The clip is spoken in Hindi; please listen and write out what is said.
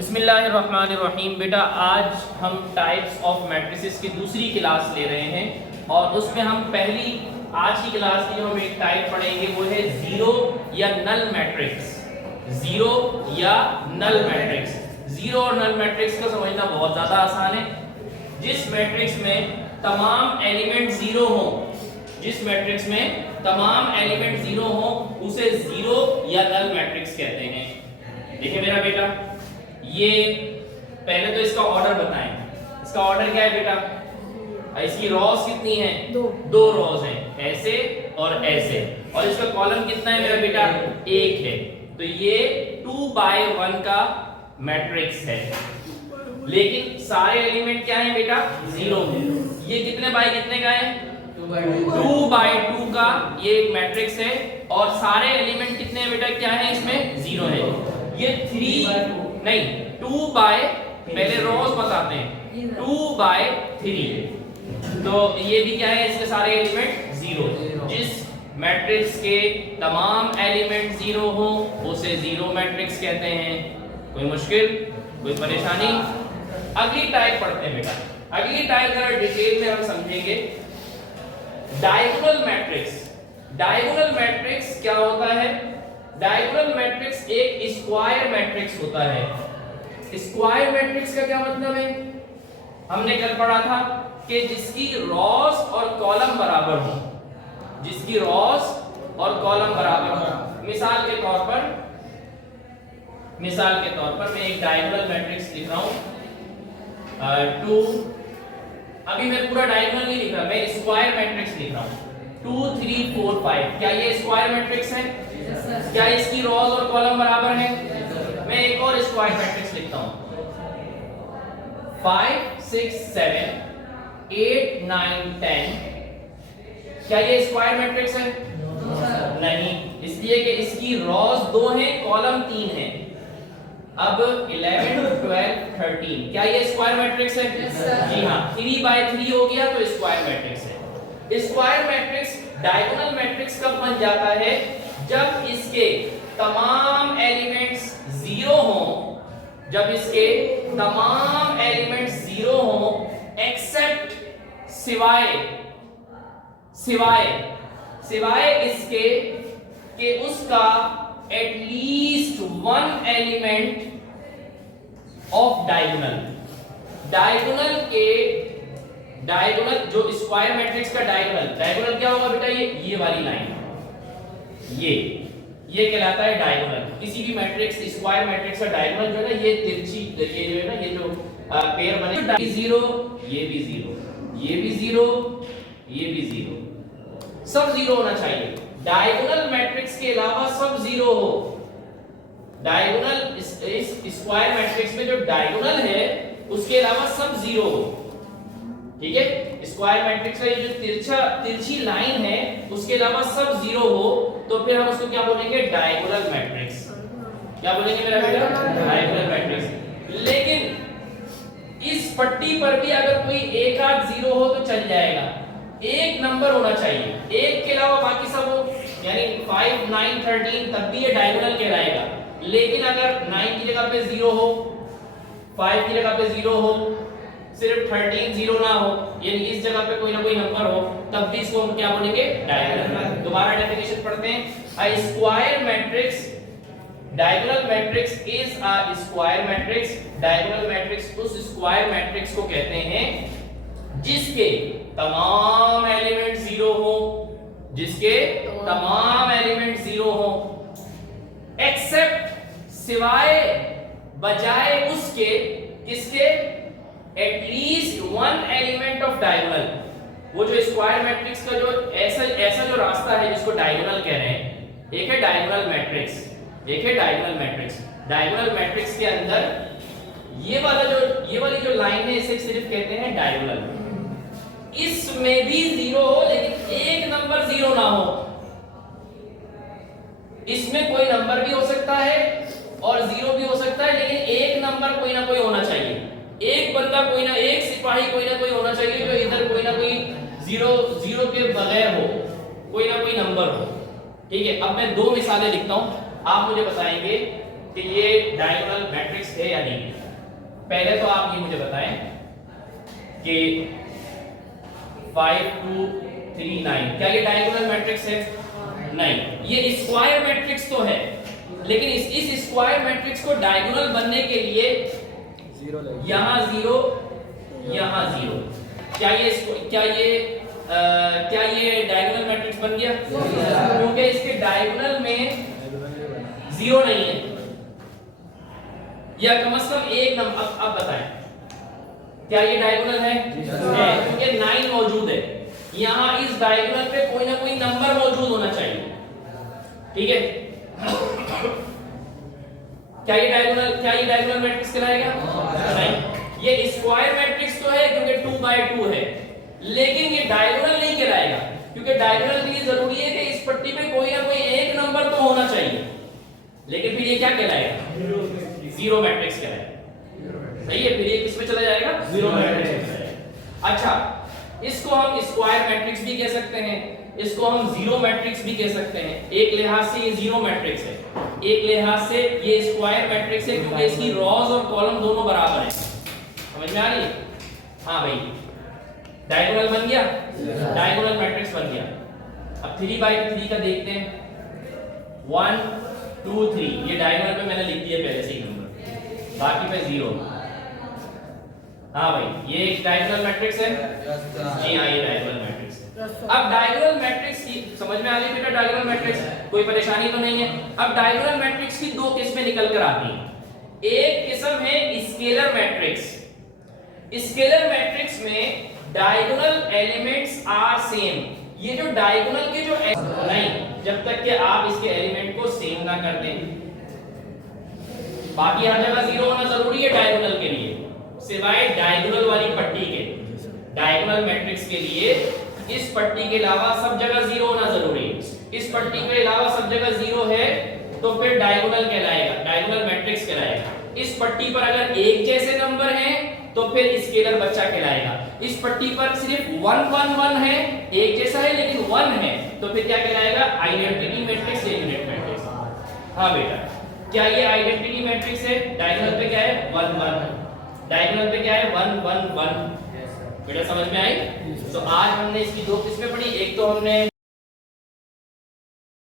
बिस्मिल्लाहिर्रहमानिर्रहीम। बेटा आज हम टाइप्स ऑफ मैट्रिसेस की दूसरी क्लास ले रहे हैं और उसमें हम पहली आज की क्लास की जो हम एक टाइप पढ़ेंगे वो है जीरो या नल मैट्रिक्स। जीरो या नल मैट्रिक्स, जीरो और नल मैट्रिक्स को समझना बहुत ज्यादा आसान है। जिस मैट्रिक्स में तमाम एलिमेंट जीरो हो, जिस मैट्रिक्स में तमाम एलिमेंट जीरो हो उसे जीरो या नल मैट्रिक्स कहते हैं। देखिए मेरा बेटा, ये पहले तो इसका ऑर्डर बताएं। इसका ऑर्डर क्या है बेटा? इसकी रॉस कितनी है? दो रॉस हैं, ऐसे और ऐसे, और इसका कॉलम कितना है मेरा बेटा? एक है। तो ये 2 बाय 1 का मैट्रिक्स है, लेकिन सारे एलिमेंट क्या है बेटा? जीरो है। ये कितने बाय कितने का है? 2 बाय 2 का ये एक मैट्रिक्स है, और सारे एलिमेंट कितने हैं बेटा? क्या है इसमें? जीरो है। ये 3 नहीं 2 बाय, पहले रोज बताते हैं, 2 बाय 3। तो ये भी क्या है? इसके सारे एलिमेंट जीरो। जिस मैट्रिक्स के तमाम एलिमेंट जीरो हो उसे जीरो मैट्रिक्स कहते हैं। कोई मुश्किल, कोई परेशानी? अगली टाइप पढ़ते हैं बेटा। अगली टाइप जरा डिटेल में हम समझेंगे। Diagonal matrix. डायगोनल मैट्रिक्स क्या होता है? डायगोनल मैट्रिक्स एक स्क्वायर मैट्रिक्स होता है। स्क्वायर मैट्रिक्स का क्या मतलब है? हमने कल पढ़ा था कि जिसकी रॉस और कॉलम बराबर हो, जिसकी रॉस और कॉलम बराबर हो। मिसाल के तौर पर मैं एक डायगोनल मैट्रिक्स लिख रहा हूं 2। अभी मैं पूरा डायगोनल नहीं लिख रहा, मैं स्क्वायर मैट्रिक्स लिख रहा हूं 2 3 4 5। क्या ये स्क्वायर मैट्रिक्स है? क्या इसकी रॉस और कॉलम बराबर है? मैं एक और स्क्वायर मैट्रिक्स लिखता हूं 5 6 7 8 9 10। क्या ये स्क्वायर मैट्रिक्स है? नहीं, इसलिए कि इसकी रॉस 2 हैं, कॉलम 3 है। अब 11 12 13, क्या ये स्क्वायर मैट्रिक्स है? जी हां, 3 बाय 3 हो गया तो स्क्वायर मैट्रिक्स है। स्क्वायर मैट्रिक्स डायगोनल मैट्रिक्स कब बन जाता है? जब इसके तमाम एलिमेंट्स जीरो हो, जब इसके तमाम एलिमेंट्स जीरो हो एक्सेप्ट सिवाय इसके कि उसका एटलीस्ट 1 एलिमेंट ऑफ डायगोनल जो स्क्वायर मैट्रिक्स का डायगोनल क्या होगा बेटा? ये वाली लाइन, ये कहलाता है डायगोनल। किसी भी मैट्रिक्स, स्क्वायर मैट्रिक्स का डायगोनल जो है ना, ये तिरछी, ये जो है ना, ये जो पेयर बने, जीरो, ये भी जीरो, ये भी जीरो, ये भी जीरो, सब जीरो होना चाहिए। डायगोनल मैट्रिक्स के अलावा सब जीरो हो। डायगोनल इस स्क्वायर मैट्रिक्स में जो डायगोनल है उसके अलावा सब जीरो हो। ठीक है? स्क्वायर मैट्रिक्स का ये जो तिरछी लाइन है उसके अलावा सब जीरो हो, तो फिर हम उसको क्या बोलेंगे? Diagonal matrix. क्या बोलेंगे मेरा बेटा? Diagonal matrix. लेकिन इस पट्टी पर भी अगर कोई एक आध जीरो हो तो चल जाएगा, एक नंबर होना चाहिए, एक के अलावा बाकी सब हो, यानी 5 9 13, तब भी ये डायगोनल कहलाएगा। लेकिन अगर 9 की जगह पे जीरो हो, 5 की जगह पे जीरो हो, सिर्फ 13 जीरो ना हो, यानी इस जगह पे कोई ना कोई नंबर हो, तब भी इसको हम क्या बोलेंगे? डायगोनल। दोबारा डेफिनेशन पढ़ते हैं। A square matrix, diagonal matrix is a square matrix. Diagonal matrix उस स्क्वायर मैट्रिक्स को कहते हैं जिसके तमाम एलिमेंट जीरो हो, जिसके तमाम एलिमेंट जीरो हो एक्सेप्ट बजाय उसके, किसके? At least 1 element of diagonal. वो जो स्क्वायर मैट्रिक्स का जो ऐसा जो रास्ता है जिसको डायगोनल कह रहे हैं, एक है डायगोनल मैट्रिक्स, एक है डायगोनल मैट्रिक्स। डायगोनल मैट्रिक्स के अंदर ये वाली जो लाइन है इसे सिर्फ कहते हैं डायगोनल। इसमें भी जीरो हो लेकिन एक नंबर जीरो ना हो। इसमें कोई नंबर भी हो सकता है और जीरो भी हो सकता है, लेकिन एक नंबर कोई ना कोई होना चाहिए। एक बंदा कोई ना, एक सिपाही कोई ना कोई होना चाहिए जो इधर कोई ना कोई जीरो के बगैर हो, कोई ना कोई नंबर हो। ठीक है? अब मैं 2 मिसालें लिखता हूं, आप मुझे बताएंगे कि ये डायगोनल मैट्रिक्स है या नहीं। पहले तो आप ये मुझे बताएं कि 5 2 3 9 क्या ये डायगोनल मैट्रिक्स है? नहीं, ये स्क्वायर मैट्रिक्स तो है, लेकिन इस स्क्वायर मैट्रिक्स को डायगोनल बनने के लिए यहाँ 0 यहाँ 0, क्या ये डायगोनल मैट्रिक्स बन गया? क्योंकि इसके डायगोनल में 0 नहीं है, या कम से कम एक नंबर। अब बताएं क्या ये डायगोनल है? क्योंकि 9 मौजूद है, यहां इस डायगोनल पे कोई ना कोई नंबर मौजूद होना चाहिए, ठीक है? क्या ये डायगोनल मैट्रिक्स कहलाएगा? नहीं, ये स्क्वायर मैट्रिक्स तो है क्योंकि 2/2 है, लेकिन ये डायगोनल नहीं कहलाएगा, क्योंकि डायगोनल के लिए जरूरी है कि इस पट्टी पे कोई ना कोई एक नंबर तो होना चाहिए, लेकिन फिर ये क्या कहलाएगा? जीरो मैट्रिक्स कहलाएगा। सही है, फिर ये किस में चला जाएगा? Zero matrix. अच्छा, इसको हम स्क्वायर मैट्रिक्स भी कह सकते हैं, इसको हम जीरो मैट्रिक्स भी कह सकते हैं। एक लिहाज से ये जीरो मैट्रिक्स है, एक लिहाज से ये स्क्वायर मैट्रिक्स है, क्योंकि इसकी रॉज और कॉलम दोनों बराबर हैं। समझ में आ रही है? हाँ भाई, डायगोनल बन गया, डायगोनल मैट्रिक्स बन गया। अब 3/3 का देखते हैं। 1 2 3, ये डायगोनल पे मैंने लिख दिया पहले से ही नंबर, बाकी पे 0। हाँ भाई, ये एक डायगोनल मैट्रिक्स है। जी हाँ, ये डायगोनल मैट्रिक्स है। अब डायगोनल मैट्रिक्स की समझ में आ रही है बेटा? डायगोनल मैट्रिक्स कोई परेशानी तो नहीं है। अब डायगोनल मैट्रिक्स की दो किस्में निकल कर आती हैं। एक किस्म है स्केलर मैट्रिक्स। स्केलर मैट्रिक्स में डायगोनल एलिमेंट्स आर सेम। ये जो डायगोनल के जो नहीं, जब तक कि आप इसके एलिमेंट को सेम ना कर दें, बाकी हर जगह 0 होना जरूरी है डायगोनल के लिए, सिवाय डायगोनल वाली पट्टी के। डायगोनल मैट्रिक्स के लिए इस पट्टी के अलावा सब जगह 0 होना जरूरी है। इस पट्टी के अलावा सब जगह 0 है तो फिर डायगोनल कहलाएगा, डायगोनल मैट्रिक्स कहलाएगा। इस पट्टी पर अगर एक जैसे नंबर हैं तो फिर स्केलर बच्चा कहलाएगा। इस पट्टी पर सिर्फ 1 1 1 है, एक जैसा है लेकिन 1 है, तो फिर क्या कहलाएगा? आइडेंटिटी मैट्रिक्स या यूनिट मैट्रिक्स। हाँ बेटा, क्या ये आइडेंटिटी मैट्रिक्स है? डायगोनल पे क्या है? 1 1, डायगोनल पे क्या है? 1 1 1। बेटा समझ में आई? तो आज हमने इसकी दो किस्में पढ़ी। एक तो हमने